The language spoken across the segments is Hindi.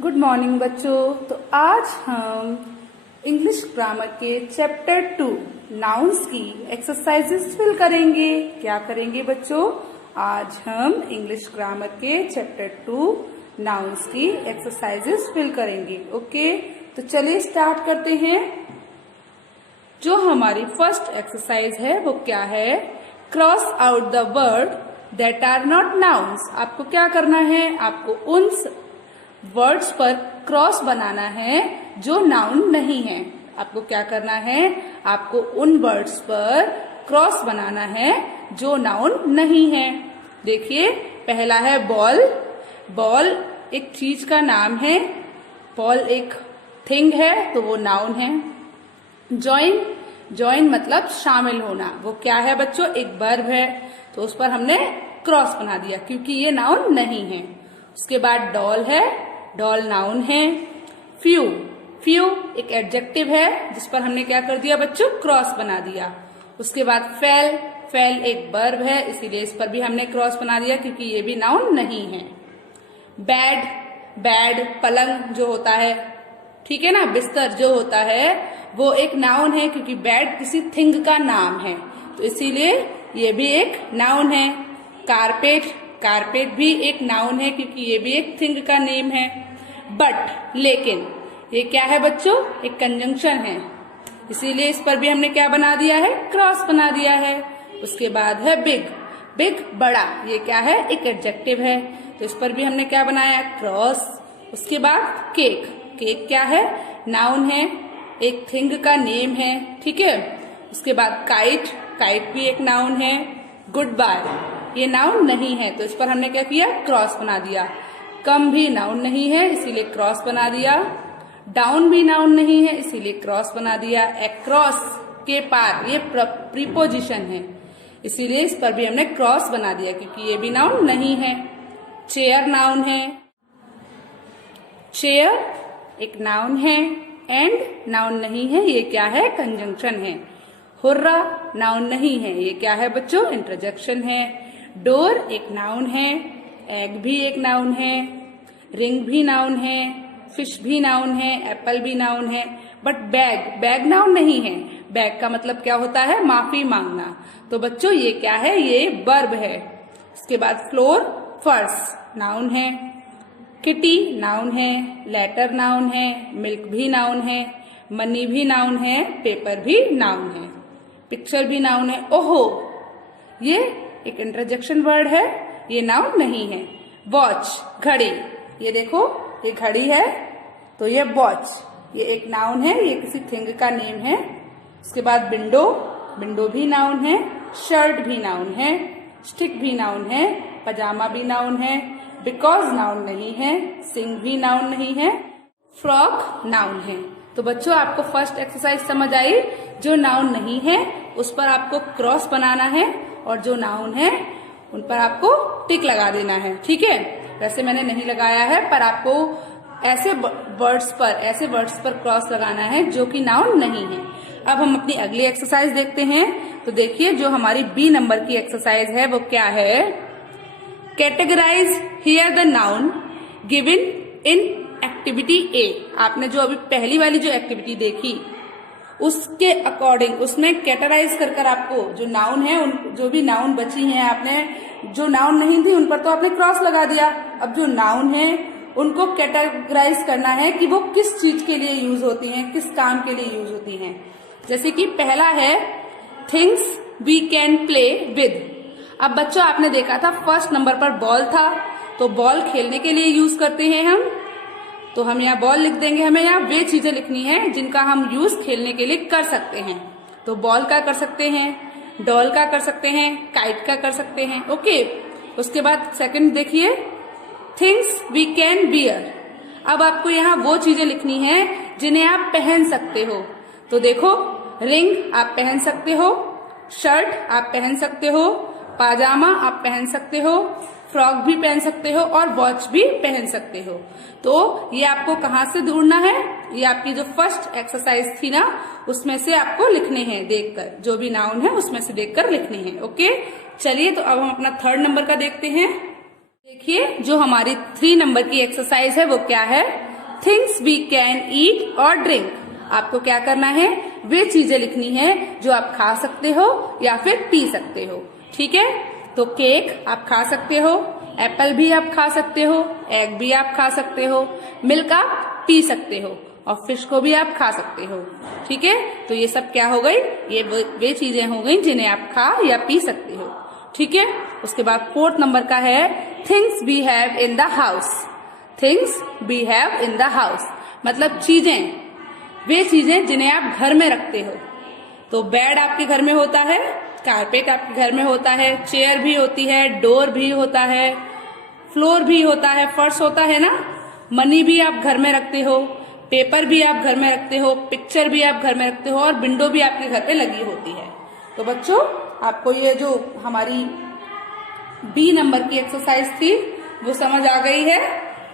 गुड मॉर्निंग बच्चों। तो आज हम इंग्लिश ग्रामर के चैप्टर 2 नाउन्स की एक्सरसाइजेस फिल करेंगे। क्या करेंगे बच्चों? आज हम इंग्लिश ग्रामर के चैप्टर 2 नाउन्स की एक्सरसाइजेस फिल करेंगे। ओके, तो चलिए स्टार्ट करते हैं। जो हमारी फर्स्ट एक्सरसाइज है वो क्या है? Cross out the word that are not nouns. आपको क्या करना है? आपको उन वर्ड्स पर क्रॉस बनाना है जो नाउन नहीं है। आपको क्या करना है? आपको उन वर्ड्स पर क्रॉस बनाना है जो नाउन नहीं है। देखिए, पहला है बॉल। बॉल एक चीज का नाम है। बॉल एक थिंग है तो वो नाउन है। जॉइन, जॉइन मतलब शामिल होना। वो क्या है बच्चों? एक वर्ब है, तो उस पर हमने क्रॉस बना दिया क्योंकि ये नाउन नहीं है। उसके बाद डॉल है। डॉल नाउन है। फ्यू, फ्यू एक एडजेक्टिव है जिस पर हमने क्या कर दिया बच्चों? क्रॉस बना दिया। उसके बाद फेल, फेल एक वर्ब है, इसीलिए इस पर भी हमने क्रॉस बना दिया क्योंकि ये भी नाउन नहीं है। बैड, बैड पलंग जो होता है, ठीक है ना, बिस्तर जो होता है वो एक नाउन है क्योंकि बैड किसी थिंग का नाम है, तो इसीलिए ये भी एक नाउन है। कारपेट, कारपेट भी एक नाउन है क्योंकि ये भी एक थिंग का नेम है। बट, लेकिन ये क्या है बच्चों? एक कंजंक्शन है, इसीलिए इस पर भी हमने क्या बना दिया है? क्रॉस बना दिया है। उसके बाद है बिग, बिग बड़ा, ये क्या है? एक एडजेक्टिव है, तो इस पर भी हमने क्या बनाया? क्रॉस। उसके बाद केक, केक क्या है? नाउन है, एक थिंग का नेम है, ठीक है। उसके बाद काइट, काइट भी एक नाउन है। गुड बाय, ये नाउन नहीं है, तो इस पर हमने क्या किया? क्रॉस बना दिया। कम भी नाउन नहीं है, इसीलिए क्रॉस बना दिया। डाउन भी नाउन नहीं है, इसीलिए क्रॉस बना दिया। अक्रॉस के पार, ये प्रीपोजिशन है, इसीलिए इस पर भी हमने क्रॉस बना दिया क्योंकि ये भी नाउन नहीं है। चेयर नाउन है। चेयर एक नाउन है एंड नाउन नहीं है, ये क्या है? कंजंक्शन है। हुर्रा नाउन नहीं है, ये क्या है बच्चों? इंटरजेक्शन है। डोर एक नाउन है। एग भी एक नाउन है। रिंग भी नाउन है। फिश भी नाउन है। एप्पल भी नाउन है। बट बैग, बैग नाउन नहीं है। बैग का मतलब क्या होता है? माफी मांगना। तो बच्चों ये क्या है? ये वर्ब है। इसके बाद फ्लोर, फर्श नाउन है। किटी नाउन है। लेटर नाउन है। मिल्क भी नाउन है। मनी भी नाउन है। पेपर भी नाउन है। पिक्चर भी नाउन है। ओहो, ये एक इंटरजेक्शन वर्ड है, ये नाउन नहीं है। वॉच, घड़ी, ये देखो ये घड़ी है तो ये वॉच, ये एक नाउन है, ये किसी थिंग का नेम है। उसके बाद विंडो, विंडो भी नाउन है। शर्ट भी नाउन है। स्टिक भी नाउन है। पजामा भी नाउन है। बिकॉज नाउन नहीं है। सिंग भी नाउन नहीं है। फ्रॉक नाउन है। तो बच्चों आपको फर्स्ट एक्सरसाइज समझ आई? जो नाउन नहीं है उस पर आपको क्रॉस बनाना है और जो नाउन है उन पर आपको टिक लगा देना है, ठीक है। वैसे मैंने नहीं लगाया है, पर आपको ऐसे वर्ड्स पर क्रॉस लगाना है जो कि नाउन नहीं है। अब हम अपनी अगली एक्सरसाइज देखते हैं। तो देखिए, जो हमारी बी नंबर की एक्सरसाइज है वो क्या है? Categorize here the noun given in activity A. आपने जो अभी पहली वाली जो एक्टिविटी देखी उसके अकॉर्डिंग उसमें कैटेगराइज कर कर आपको जो नाउन है, उन जो भी नाउन बची हैं, आपने जो नाउन नहीं थी उन पर तो आपने क्रॉस लगा दिया। अब जो नाउन है उनको कैटेगराइज करना है कि वो किस चीज के लिए यूज होती हैं, किस काम के लिए यूज होती हैं। जैसे कि पहला है things we can play with. अब बच्चों आपने देखा था फर्स्ट नंबर पर बॉल था, तो बॉल खेलने के लिए यूज करते हैं हम, तो हम यहाँ बॉल लिख देंगे। हमें यहाँ वे चीजें लिखनी है जिनका हम यूज खेलने के लिए कर सकते हैं। तो बॉल का कर सकते हैं, डॉल का कर सकते हैं, काइट का कर सकते हैं। ओके, उसके बाद सेकंड देखिए, थिंग्स वी कैन बियर। अब आपको यहाँ वो चीजें लिखनी है जिन्हें आप पहन सकते हो। तो देखो, रिंग आप पहन सकते हो, शर्ट आप पहन सकते हो, पाजामा आप पहन सकते हो, फ्रॉक भी पहन सकते हो और वॉच भी पहन सकते हो। तो ये आपको कहाँ से ढूंढना है? ये आपकी जो फर्स्ट एक्सरसाइज थी ना, उसमें से आपको लिखने हैं देखकर, जो भी नाउन है उसमें से देखकर लिखने हैं। ओके, चलिए तो अब हम अपना थर्ड नंबर का देखते हैं। देखिए, जो हमारी 3 नंबर की एक्सरसाइज है वो क्या है? थिंग्स वी कैन ईट और ड्रिंक। आपको क्या करना है, वे चीजें लिखनी है जो आप खा सकते हो या फिर पी सकते हो। ठीक है, तो केक आप खा सकते हो, एप्पल भी आप खा सकते हो, एग भी आप खा सकते हो, मिल्क आप पी सकते हो और फिश को भी आप खा सकते हो। ठीक है, तो ये सब क्या हो गई, ये वे चीजें हो गई जिन्हें आप खा या पी सकते हो। ठीक है, उसके बाद 4th नंबर का है things we have in the house. Things we have in the house मतलब चीजें, वे चीजें जिन्हें आप घर में रखते हो। तो बेड आपके घर में होता है, कारपेट आपके घर में होता है, चेयर भी होती है, डोर भी होता है, फ्लोर भी होता है, फर्श होता है ना, मनी भी आप घर में रखते हो, पेपर भी आप घर में रखते हो, पिक्चर भी आप घर में रखते हो और विंडो भी आपके घर पे लगी होती है। तो बच्चों, आपको ये जो हमारी बी नंबर की एक्सरसाइज थी वो समझ आ गई है।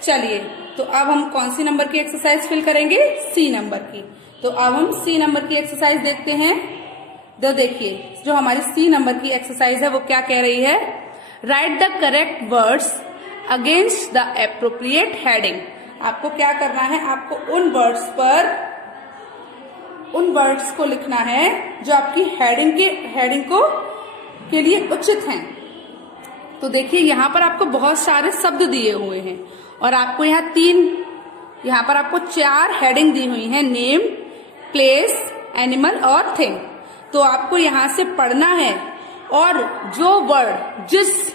चलिए, तो अब हम कौन सी नंबर की एक्सरसाइज फिल करेंगे, सी नंबर की। तो अब हम सी नंबर की एक्सरसाइज देखते हैं। तो देखिए, जो हमारी सी नंबर की एक्सरसाइज है वो क्या कह रही है, right the correct words against the appropriate heading. आपको क्या करना है, आपको उन वर्ड्स को लिखना है जो आपकी हेडिंग के लिए उचित हैं। तो देखिए, यहाँ पर आपको बहुत सारे शब्द दिए हुए हैं और आपको यहाँ पर आपको 4 हेडिंग दी हुई है, नेम, प्लेस, एनिमल और थिंग। तो आपको यहाँ से पढ़ना है और जो वर्ड जिस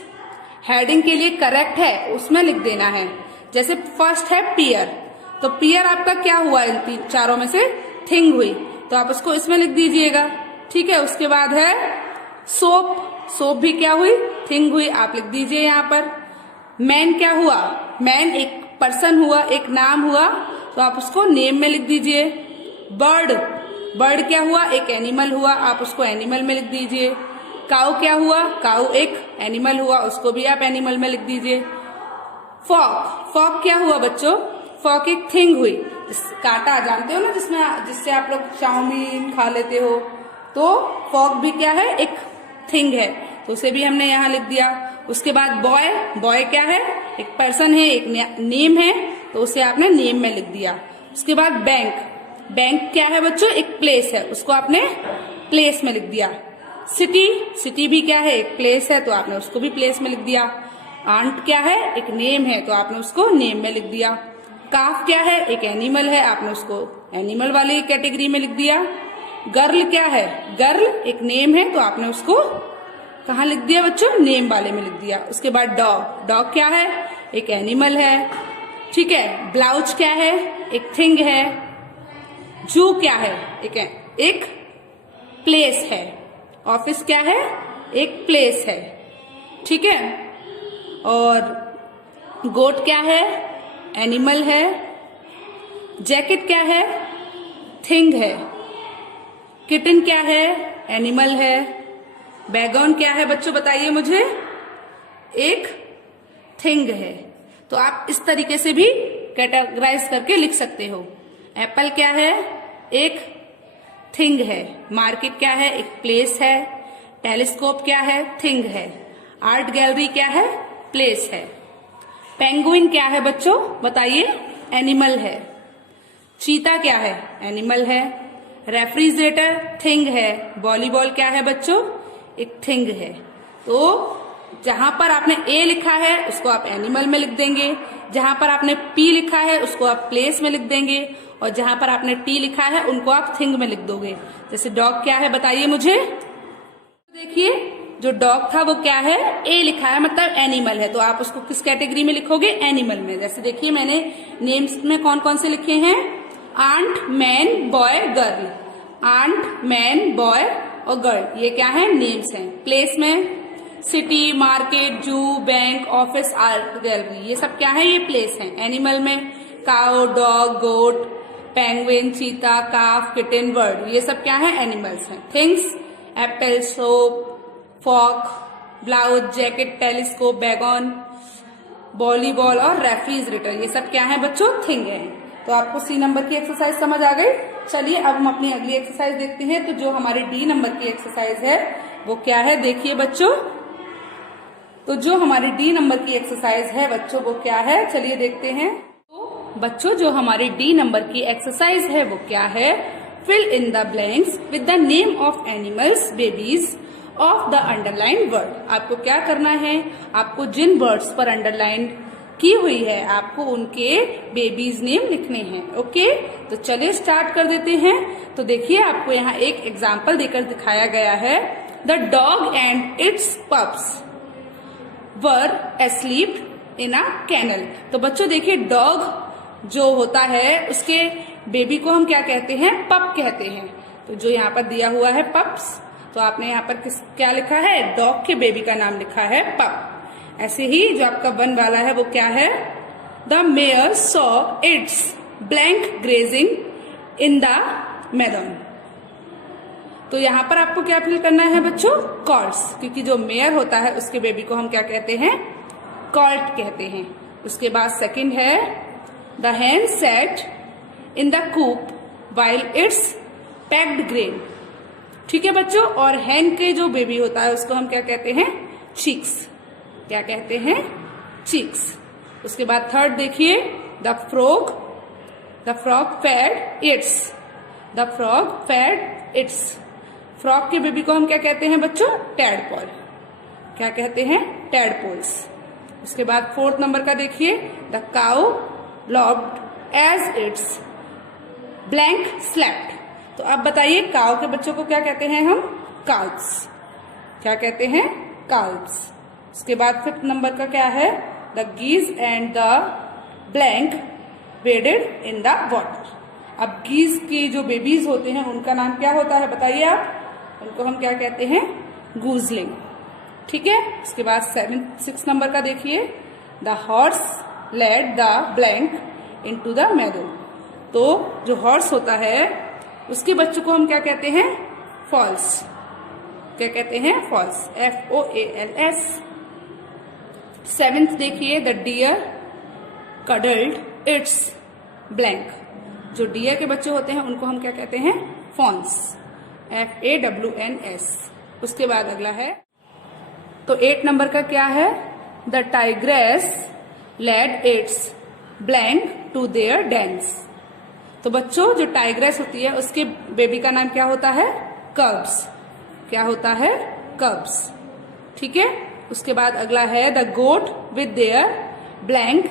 हेडिंग के लिए करेक्ट है उसमें लिख देना है। जैसे फर्स्ट है पियर, तो पियर आपका क्या हुआ, इन चारों में से थिंग हुई, तो आप उसको इसमें लिख दीजिएगा। ठीक है, उसके बाद है सोप, सोप भी क्या हुई, थिंग हुई, आप लिख दीजिए यहाँ पर। मैन क्या हुआ, मैन एक पर्सन हुआ, एक नाम हुआ, तो आप उसको नेम में लिख दीजिए। बर्ड, बर्ड क्या हुआ, एक एनिमल हुआ, आप उसको एनिमल में लिख दीजिए। काऊ क्या हुआ, काऊ एक एनिमल हुआ, उसको भी आप एनिमल में लिख दीजिए। फॉक, फॉक क्या हुआ बच्चों, फॉक एक थिंग हुई, कांटा जानते हो ना जिससे आप लोग चाउमीन खा लेते हो, तो फॉक भी क्या है, एक थिंग है, तो उसे भी हमने यहाँ लिख दिया। उसके बाद बॉय, बॉय क्या है, एक पर्सन है, एक नेम है, तो उसे आपने नेम में लिख दिया। उसके बाद बैंक, बैंक क्या है बच्चों, एक प्लेस है, उसको आपने प्लेस में लिख दिया। सिटी, सिटी भी क्या है, एक प्लेस है, तो आपने उसको भी प्लेस में लिख दिया। आंट क्या है, एक नेम है, तो आपने उसको नेम में लिख दिया। काफ क्या है, एक एनिमल है, आपने उसको एनिमल वाली कैटेगरी में लिख दिया। गर्ल क्या है, गर्ल एक नेम है, तो आपने उसको कहाँ लिख दिया बच्चों, नेम वाले में लिख दिया। उसके बाद डॉग, डॉग क्या है, एक एनिमल है। ठीक है, ब्लाउज क्या है, एक थिंग है। जू क्या है, एक प्लेस है। ऑफिस क्या है, एक प्लेस है। ठीक है, और गोट क्या है, एनिमल है। जैकेट क्या है, थिंग है। किटन क्या है, एनिमल है। बैगन क्या है बच्चों बताइए मुझे, एक थिंग है। तो आप इस तरीके से भी कैटेगराइज करके लिख सकते हो। एप्पल क्या है, एक थिंग है। मार्केट क्या है, एक प्लेस है। टेलीस्कोप क्या है, थिंग है। आर्ट गैलरी क्या है, प्लेस है। पेंगुइन क्या है बच्चों बताइए, एनिमल है। चीता क्या है, एनिमल है। रेफ्रिजरेटर थिंग है। वॉलीबॉल क्या है बच्चों, एक थिंग है। तो जहां पर आपने ए लिखा है उसको आप एनिमल में लिख देंगे, जहां पर आपने पी लिखा है उसको आप प्लेस में लिख देंगे, और जहां पर आपने टी लिखा है उनको आप थिंग में लिख दोगे। जैसे डॉग क्या है बताइए मुझे, देखिए जो डॉग था वो क्या है, ए लिखा है मतलब एनिमल है, तो आप उसको किस कैटेगरी में लिखोगे, एनिमल में। जैसे देखिए मैंने नेम्स में कौन कौन से लिखे हैं, aunt, man, boy, girl. Aunt, man, boy और गर्ल, ये क्या है, नेम्स हैं। प्लेस में city, market, zoo, bank, office, art gallery, ये सब क्या है, ये प्लेस हैं। एनिमल में काउ, डॉग, गोट, पेंगुइन, चीता, काफ, किटन, बर्ड, ये सब क्या है, एनिमल्स हैं। Things, apple, soap, fork, blouse, jacket, telescope, wagon, volleyball और रेफ्रिजरेटर, ये सब क्या है बच्चों, थिंग है। तो आपको सी नंबर की एक्सरसाइज समझ आ गई। चलिए अब हम अपनी अगली एक्सरसाइज देखते हैं। तो जो हमारी डी नंबर की एक्सरसाइज है वो क्या है, देखिए बच्चों। तो जो हमारी डी नंबर की एक्सरसाइज है बच्चों वो क्या है, चलिए देखते हैं। तो बच्चों जो हमारी डी नंबर की एक्सरसाइज है वो क्या है, fill in the blanks with the name of animals babies of the underline word. आपको क्या करना है, आपको जिन वर्ड्स पर अंडरलाइन की हुई है आपको उनके बेबीज नेम लिखने हैं। ओके, तो चलिए स्टार्ट कर देते हैं। तो देखिए आपको यहाँ एक एग्जाम्पल देकर दिखाया गया है, the dog and its pups were asleep in a kennel. तो बच्चों देखिए डॉग जो होता है उसके बेबी को हम क्या कहते हैं, पप कहते हैं। तो जो यहाँ पर दिया हुआ है पप्स, तो आपने यहाँ पर क्या लिखा है, डॉग के बेबी का नाम लिखा है पप। ऐसे ही जो आपका वन वाला है वो क्या है, the mare saw its blank grazing in the meadow. तो यहाँ पर आपको क्या फिल करना है बच्चों, कॉल्ट्स, क्योंकि जो मेयर होता है उसके बेबी को हम क्या कहते हैं, कॉल्ट कहते हैं। उसके बाद सेकंड है, the hen sat in the coop while its pecked grain. ठीक है बच्चों, और hen के जो बेबी होता है उसको हम क्या कहते हैं, चिक्स। क्या कहते हैं, चिक्स। उसके बाद थर्ड देखिए, the frog fed its, the frog fed its. Frog के बेबी को हम क्या कहते हैं बच्चों, टैडपोल। क्या कहते हैं, टैडपोल्स। उसके बाद फोर्थ नंबर का देखिए, the cow lobbed as its blank slapped. तो अब बताइए काउ के बच्चों को क्या कहते हैं हम, काउस। क्या कहते हैं, काउस। उसके बाद फिफ्थ नंबर का क्या है, the geese and the blank waded in the water. अब गीज के जो बेबीज होते हैं उनका नाम क्या होता है बताइए आप, उनको हम क्या कहते हैं, गूजलिंग। ठीक है। उसके बाद सिक्स नंबर का देखिए, the horse led the blank into the meadow. तो जो हॉर्स होता है उसके बच्चों को हम क्या कहते हैं, फॉल्स। क्या कहते हैं, फॉल्स, FOALS। सेवेंथ देखिए, the deer cuddled its blank. जो डियर के बच्चे होते हैं उनको हम क्या कहते हैं, फॉन्स, FAWNS। उसके बाद अगला है, तो 8 नंबर का क्या है, the tigress led its blank to their dens. तो बच्चों जो टाइग्रेस होती है उसके बेबी का नाम क्या होता है, कब्स। क्या होता है, कब्स। ठीक है। उसके बाद अगला है, the goat with their blank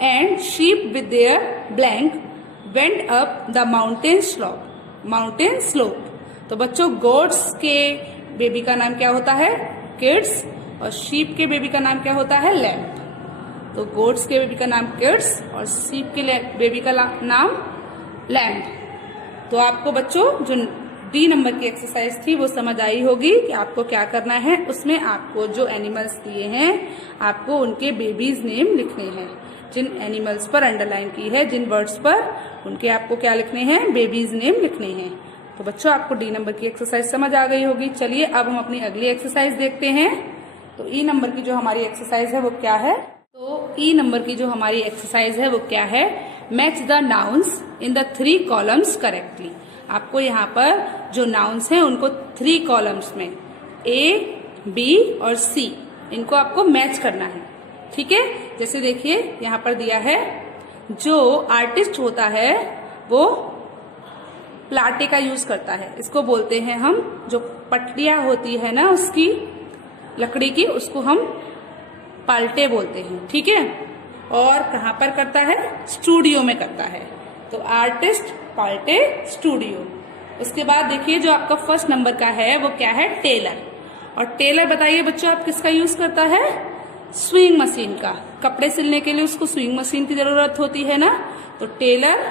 and sheep with their blank went up the mountain slope. तो बच्चों गोट्स के बेबी का नाम क्या होता है, किड्स, और शीप के बेबी का नाम क्या होता है, लैम्प। तो गोट्स के बेबी का नाम किड्स और शीप के बेबी का नाम लैम्प। तो आपको बच्चों जो डी नंबर की एक्सरसाइज थी वो समझ आई होगी कि आपको क्या करना है। उसमें आपको जो एनिमल्स दिए हैं आपको उनके बेबीज नेम लिखने हैं। जिन एनिमल्स पर अंडरलाइन की है, जिन वर्ड्स पर, उनके आपको क्या लिखने हैं, बेबीज नेम लिखने हैं। तो बच्चों आपको डी नंबर की एक्सरसाइज समझ आ गई होगी। चलिए अब हम अपनी अगली एक्सरसाइज देखते हैं। तो ई नंबर की जो हमारी एक्सरसाइज है वो क्या है, तो ई नंबर की जो हमारी एक्सरसाइज है वो क्या है, match the nouns in the 3 columns correctly. आपको यहाँ पर जो नाउन्स हैं उनको 3 कॉलम्स में A, B और C इनको आपको मैच करना है। ठीक है। जैसे देखिए यहाँ पर दिया है, जो आर्टिस्ट होता है वो प्लाटे का यूज करता है। इसको बोलते हैं हम, जो पटलियां होती है ना उसकी लकड़ी की, उसको हम पाल्टे बोलते हैं। ठीक है। और कहाँ पर करता है, स्टूडियो में करता है। तो आर्टिस्ट, पाल्टे, स्टूडियो। उसके बाद देखिए जो आपका फर्स्ट नंबर का है वो क्या है, टेलर। और टेलर बताइए बच्चों आप किसका यूज करता है, स्विंग मशीन का। कपड़े सिलने के लिए उसको स्विंग मशीन की जरूरत होती है ना, तो टेलर,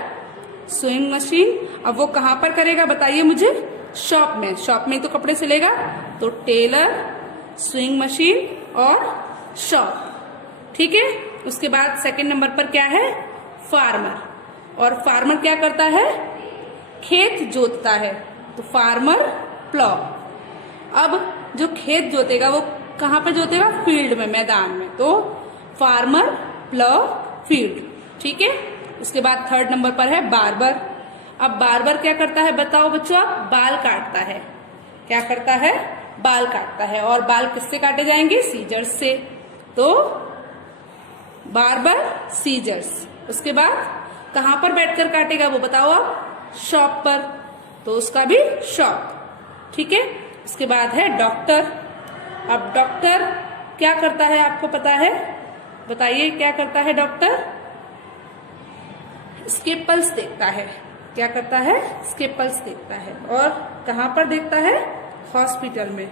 स्विंग मशीन। अब वो कहाँ पर करेगा बताइए मुझे, शॉप में। शॉप में तो कपड़े सिलेगा, तो टेलर, स्विंग मशीन और शॉप। ठीक है। उसके बाद सेकंड नंबर पर क्या है, फार्मर। और फार्मर क्या करता है, खेत जोतता है, तो फार्मर प्लॉ। अब जो खेत जोतेगा वो कहाँ पे जोतेगा, फील्ड में, मैदान में, तो फार्मर प्लॉ फील्ड। ठीक है। उसके बाद थर्ड नंबर पर है बार्बर। अब बार्बर क्या करता है बताओ बच्चों आप, बाल काटता है। क्या करता है, बाल काटता है। और बाल किससे काटे जाएंगे, सीजर्स से। तो बार्बर, सीजर्स। उसके बाद कहाँ पर बैठकर काटेगा वो बताओ आप? शॉप पर, तो उसका भी शॉप। ठीक है, इसके बाद है डॉक्टर। अब डॉक्टर क्या करता है आपको पता है? बताइए क्या करता है डॉक्टर? इसके पल्स देखता है। क्या करता है? इसके पल्स देखता है। और कहाँ पर देखता है? हॉस्पिटल में।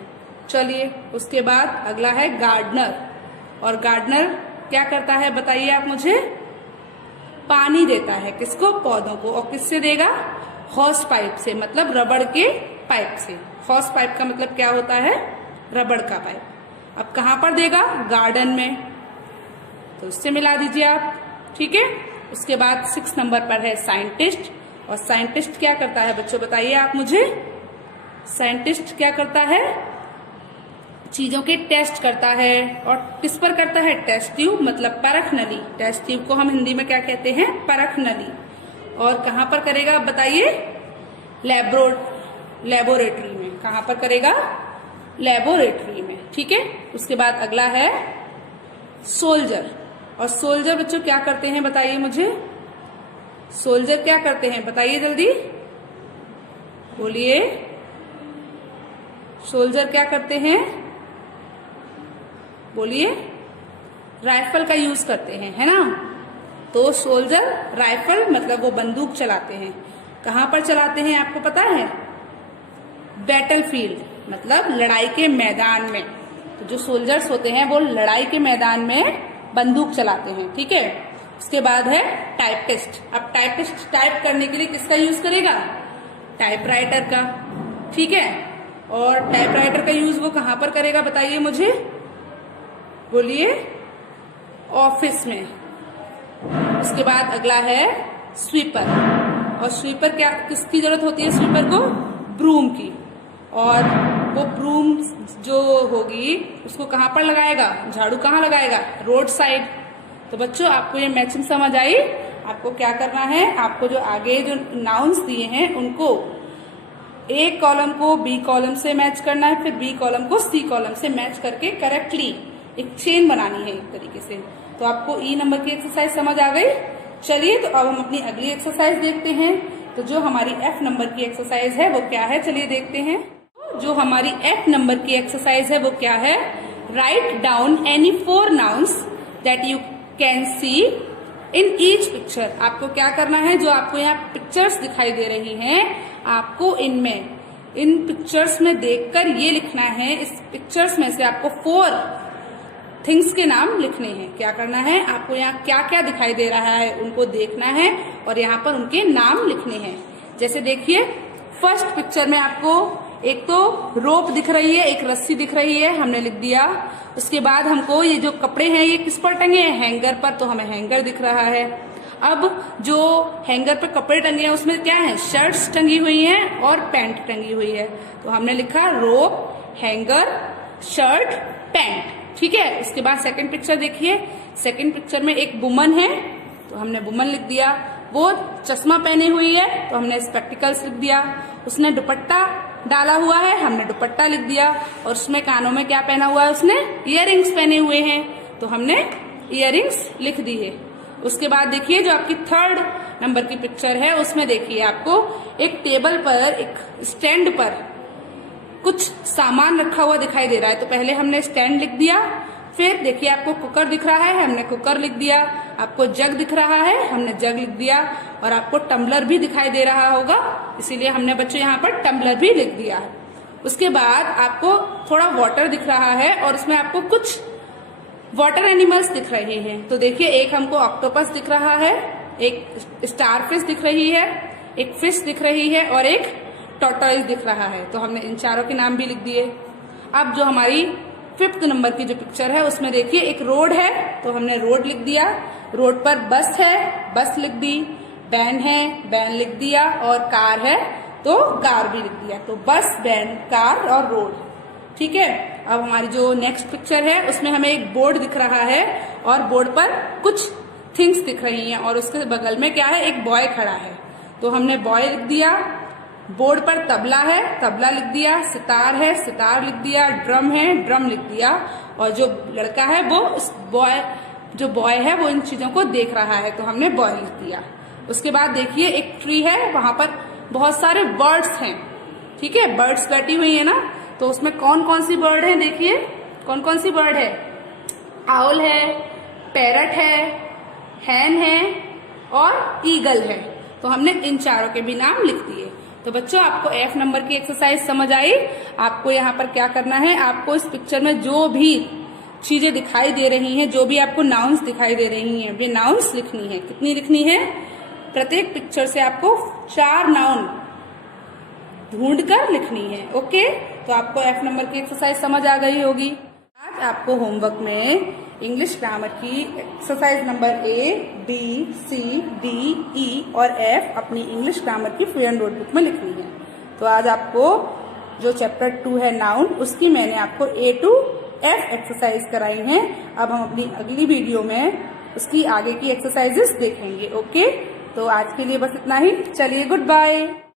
चलिए, उसके बाद अगला है गार्डनर। और गार्डनर क्या करता है बताइए आप मुझे? पानी देता है। किसको? पौधों को। और किससे देगा? हॉस पाइप से, मतलब रबड़ के पाइप से। हॉस पाइप का मतलब क्या होता है? रबड़ का पाइप। अब कहाँ पर देगा? गार्डन में, तो उससे मिला दीजिए आप। ठीक है, उसके बाद 6 नंबर पर है साइंटिस्ट। और साइंटिस्ट क्या करता है बच्चों बताइए आप मुझे? साइंटिस्ट क्या करता है? चीजों के टेस्ट करता है। और किस पर करता है? टेस्ट ट्यूब, मतलब परख नली। टेस्ट ट्यूब को हम हिंदी में क्या कहते हैं? परख नली। और कहाँ पर करेगा बताइए? लेबोरेटरी में। कहाँ पर करेगा? लेबोरेटरी में। ठीक है, उसके बाद अगला है सोल्जर। और सोल्जर बच्चों क्या करते हैं बताइए मुझे? सोल्जर क्या करते हैं बताइए जल्दी, बोलिए। सोल्जर क्या करते हैं? बोलिए। राइफल का यूज करते हैं, है ना? तो सोल्जर राइफल मतलब वो बंदूक चलाते हैं। कहाँ पर चलाते हैं आपको पता है? बैटलफील्ड, मतलब लड़ाई के मैदान में। तो जो सोल्जर्स होते हैं वो लड़ाई के मैदान में बंदूक चलाते हैं। ठीक है, उसके बाद है टाइपिस्ट। अब टाइपिस्ट टाइप करने के लिए किसका यूज करेगा? टाइपराइटर का। ठीक है, और टाइपराइटर का यूज वो कहाँ पर करेगा बताइए मुझे, बोलिए। ऑफिस में। उसके बाद अगला है स्वीपर। और स्वीपर क्या, किसकी जरूरत होती है स्वीपर को? ब्रूम की। और वो ब्रूम जो होगी उसको कहाँ पर लगाएगा? झाड़ू कहाँ लगाएगा? Road side. तो बच्चों आपको ये मैचिंग समझ आई? आपको क्या करना है? आपको जो आगे जो नाउन्स दिए हैं उनको ए कॉलम को बी कॉलम से मैच करना है, फिर बी कॉलम को सी कॉलम से मैच करके करेक्टली एक चेन बनानी है एक तरीके से। तो आपको ई नंबर की एक्सरसाइज समझ आ गई। चलिए, तो अब हम अपनी अगली एक्सरसाइज देखते हैं। तो जो हमारी एफ नंबर की एक्सरसाइज है वो क्या है, चलिए देखते हैं। जो हमारी एफ नंबर की एक्सरसाइज है वो क्या है? Write down any 4 nouns that you can see in each picture. आपको क्या करना है? जो आपको यहाँ पिक्चर्स दिखाई दे रही हैं, आपको इन पिक्चर्स में देखकर ये लिखना है। इस पिक्चर्स में से आपको 4 थिंग्स के नाम लिखने हैं। क्या करना है? आपको यहाँ क्या क्या दिखाई दे रहा है उनको देखना है और यहाँ पर उनके नाम लिखने हैं। जैसे देखिए, फर्स्ट पिक्चर में आपको एक तो रोप दिख रही है, एक रस्सी दिख रही है, हमने लिख दिया। उसके बाद हमको ये जो कपड़े हैं ये किस पर टंगे हैं? हैंगर पर, तो हमें हैंगर दिख रहा है। अब जो हैंगर पर कपड़े टंगे हैं उसमें क्या है? शर्ट्स टंगी हुई हैं और पैंट टंगी हुई है। तो हमने लिखा रोप, हैंगर, शर्ट, पैंट। ठीक है, उसके बाद सेकंड पिक्चर देखिए। सेकंड पिक्चर में एक वुमन है तो हमने वुमन लिख दिया। वो चश्मा पहनी हुई है तो हमने स्पेक्टिकल्स लिख दिया। उसने दुपट्टा डाला हुआ है, हमने दुपट्टा लिख दिया। और उसमें कानों में क्या पहना हुआ है? उसने इयररिंग्स पहने हुए हैं तो हमने इयररिंग्स लिख दी है। उसके बाद देखिए, जो आपकी थर्ड नंबर की पिक्चर है उसमें देखिए आपको एक टेबल पर, एक स्टैंड पर कुछ सामान रखा हुआ दिखाई दे रहा है। तो पहले हमने स्टैंड लिख दिया। फिर देखिए आपको कुकर दिख रहा है, हमने कुकर लिख दिया। आपको जग दिख रहा है, हमने जग लिख दिया। और आपको टम्बलर भी दिखाई दे रहा होगा, इसीलिए हमने बच्चों यहाँ पर टम्बलर भी लिख दिया है। उसके बाद आपको थोड़ा वाटर दिख रहा है और उसमें आपको कुछ वाटर एनिमल्स दिख रहे हैं। तो देखिए, एक हमको ऑक्टोपस दिख रहा है, एक स्टारफिश दिख रही है, एक फिश दिख रही है और एक टॉर्टोइस दिख रहा है। तो हमने इन चारों के नाम भी लिख दिए। अब जो हमारी 5th नंबर की जो पिक्चर है उसमें देखिए एक रोड है तो हमने रोड लिख दिया। रोड पर बस है, बस लिख दी। वैन है, वैन लिख दिया। और कार है तो कार भी लिख दिया। तो बस, वैन, कार और रोड। ठीक है, अब हमारी जो नेक्स्ट पिक्चर है उसमें हमें एक बोर्ड दिख रहा है और बोर्ड पर कुछ थिंग्स दिख रही हैं और उसके बगल में क्या है? एक बॉय खड़ा है तो हमने बॉय लिख दिया। बोर्ड पर तबला है, तबला लिख दिया। सितार है, सितार लिख दिया। ड्रम है, ड्रम लिख दिया। और जो लड़का है वो जो बॉय है वो इन चीजों को देख रहा है तो हमने बॉय लिख दिया। उसके बाद देखिए एक ट्री है, वहां पर बहुत सारे बर्ड्स हैं, ठीक है, बर्ड्स बैठी हुई है ना, तो उसमें कौन कौन सी बर्ड है, देखिए कौन कौन सी बर्ड है, आउल है, पैरट है, हैन है और ईगल है। तो हमने इन चारों के भी नाम लिख दिए। तो बच्चों आपको F नंबर की एक्सरसाइज समझ आई। आपको यहाँ पर क्या करना है, आपको इस पिक्चर में जो भी चीजें दिखाई दे रही हैं, जो भी आपको नाउन्स दिखाई दे रही हैं, वे नाउन्स लिखनी है। कितनी लिखनी है, प्रत्येक पिक्चर से आपको 4 नाउन ढूंढकर लिखनी है। ओके, तो आपको F नंबर की एक्सरसाइज समझ आ गई होगी। आज आपको होमवर्क में इंग्लिश ग्रामर की exercise number A, B, C, D, E और F अपनी इंग्लिश ग्रामर की फ्री हैंड नोटबुक में लिखनी है। तो आज आपको जो चैप्टर 2 है नाउन, उसकी मैंने आपको A to F एक्सरसाइज कराई है। अब हम अपनी अगली वीडियो में उसकी आगे की एक्सरसाइजेस देखेंगे। ओके, तो आज के लिए बस इतना ही। चलिए, गुड बाय।